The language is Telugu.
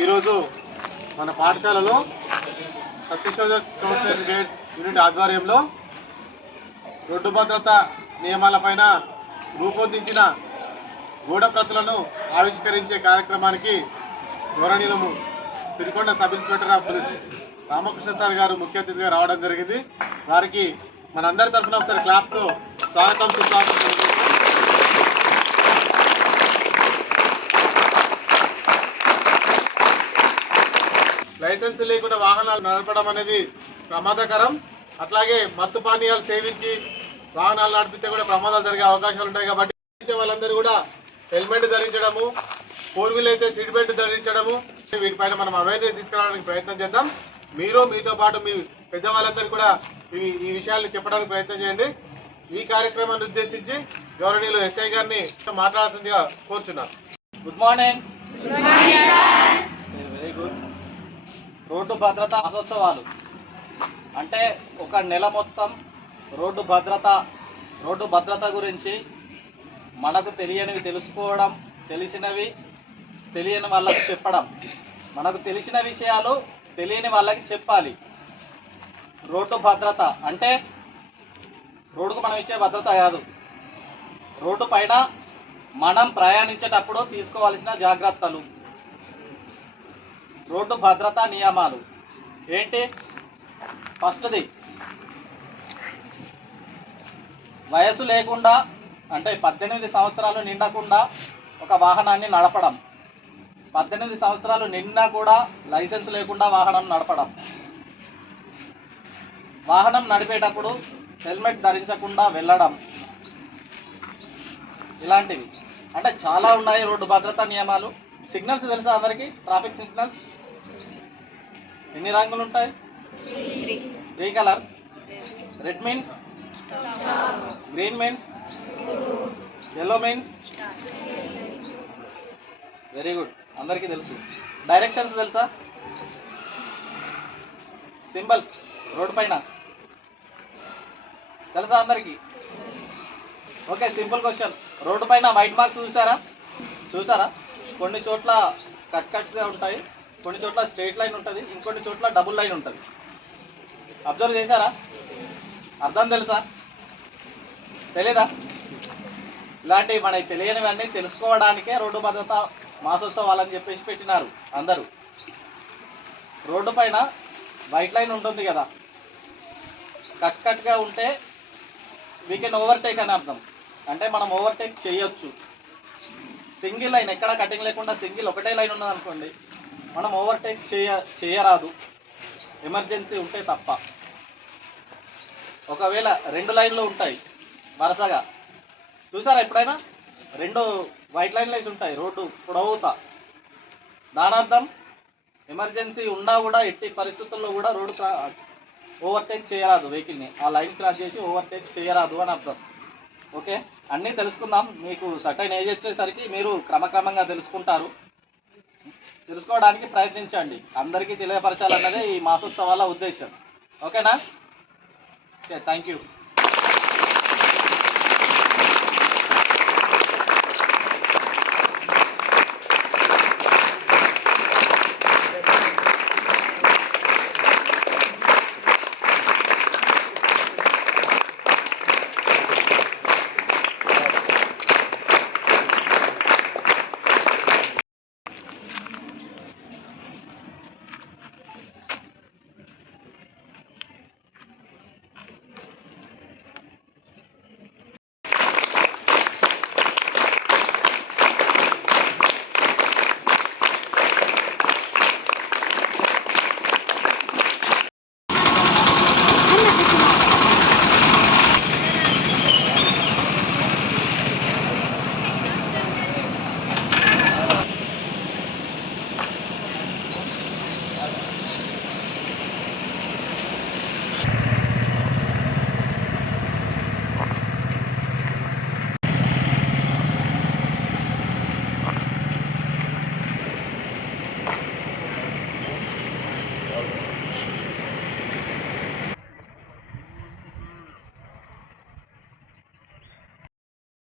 ఈరోజు మన పాఠశాలలో సత్యశోధ స్కౌట్స్ అండ్ గైడ్స్ యూనిట్ ఆధ్వర్యంలో రోడ్డు భద్రత నియమాలపైన రూపొందించిన గోడ ప్రతులను ఆవిష్కరించే కార్యక్రమానికి గౌరవనీయులు Sirikonda sub inspector of police Ramakrishna sir గారు ముఖ్య అతిథిగా రావడం జరిగింది. వారికి మనందరి తరఫున ఒకసారి క్లాప్తో స్వాగతం సుస్వాగతం. లైసెన్స్ లేకుండా వాహనాలు నడపడం అనేది ప్రమాదకరం. అట్లాగే మత్తు పానీయాలు సేవించి వాహనాలు నడిపితే కూడా ప్రమాదాలు జరిగే అవకాశాలు ఉంటాయి. కాబట్టి వాళ్ళందరూ కూడా హెల్మెట్ ధరించడము, 4 వీలర్ అయితే సీట్ బెల్ట్ ధరించడము, వీటిపైన మనం అవేర్నెస్ తీసుకురావడానికి ప్రయత్నం చేద్దాం. మీరు మీతో పాటు మీ పెద్దవాళ్ళందరూ కూడా ఈ విషయాలను చెప్పడానికి ప్రయత్నం చేయండి. ఈ కార్యక్రమాన్ని ఉద్దేశించి గౌరవనీయులు ఎస్ఐ గారిని మాట్లాడాల్సిందిగా కోరుచున్నాను. Good morning. Very good. Road భద్రత మాసోత్సవాలు అంటే ఒక నెల మొత్తం రోడ్డు భద్రత గురించి మనకు తెలియనివి తెలుసుకోవడం, తెలిసినవి తెలియని వాళ్ళకి చెప్పడం, మనకు తెలిసిన విషయాలు తెలియని వాళ్ళకి చెప్పాలి. రోడ్డు భద్రత అంటే రోడ్డుకు మనం ఇచ్చే భద్రత కాదు, రోడ్డు పైన మనం ప్రయాణించేటప్పుడు తీసుకోవాల్సిన జాగ్రత్తలు. రోడ్డు భద్రతా నియమాలు ఏంటి? ఫస్ట్ది, వయసు లేకుండా అంటే 18 సంవత్సరాలు నిండకుండా ఒక వాహనాన్ని నడపడం, 18 సంవత్సరాలు నిండా కూడా లైసెన్స్ లేకుండా వాహనం నడపడం, వాహనం నడిపేటప్పుడు హెల్మెట్ ధరించకుండా వెళ్ళడం, ఇలాంటివి అంటే చాలా ఉన్నాయి రోడ్డు భద్రతా నియమాలు. సిగ్నల్స్ తెలుసా అందరికీ? ట్రాఫిక్ సిగ్నల్స్ ఎన్ని రంగులు ఉంటాయి? 3 colours. Red means, green means, yellow means. Very good, అందరికీ తెలుసు. డైరెక్షన్స్ తెలుసా? సింబల్స్ రోడ్డు పైన తెలుసా అందరికీ? Okay, simple question. రోడ్డు పైన వైట్ మార్క్స్ చూసారా? కొన్ని చోట్ల కట్స్గా ఉంటాయి, కొన్ని చోట్ల స్ట్రైట్ లైన్ ఉంటుంది, ఇంకొన్ని చోట్ల డబుల్ లైన్ ఉంటుంది. అబ్జర్వ్ చేశారా? అర్థం తెలుసా? తెలీదా? ఇలాంటివి మనకి తెలియనివన్నీ తెలుసుకోవడానికే రోడ్డు భద్రత మాసోత్సవాలు అని చెప్పేసి పెట్టినారు అందరూ. రోడ్డు పైన వైట్ లైన్ ఉంటుంది కదా, కట్గా ఉంటే వీ కెన్ ఓవర్టేక్ అని అర్థం. అంటే మనం ఓవర్టేక్ చేయొచ్చు. సింగిల్ లైన్, ఎక్కడ కటింగ్ లేకుండా సింగిల్ ఒకటే లైన్ ఉన్నదనుకోండి, మనం ఓవర్టేక్ చేయరాదు, ఎమర్జెన్సీ ఉంటే తప్ప. ఒకవేళ 2 లైన్లు ఉంటాయి వరుసగా, చూసారా ఎప్పుడైనా? 2 వైట్ లైన్ లైన్స్ ఉంటాయి రోడ్డు పొడవుతా. దాని అర్థం ఎమర్జెన్సీ ఉన్నా కూడా ఎట్టి పరిస్థితుల్లో కూడా రోడ్డు ఓవర్టేక్ చేయరాదు, వెహికల్ని ఆ లైన్ క్రాస్ చేసి ఓవర్టేక్ చేయరాదు అని అర్థం. ఓకే, అన్నీ తెలుసుకుందాం. మీకు సర్టైన్ ఏజ్ వచ్చేసరికి మీరు క్రమక్రమంగా తెలుసుకోవడానికి ప్రయత్నించండి. అందరికీ తెలియపరచాలన్నదే ఈ మాసోత్సవాల ఉద్దేశం. ఓకేనా? Okay, thank you.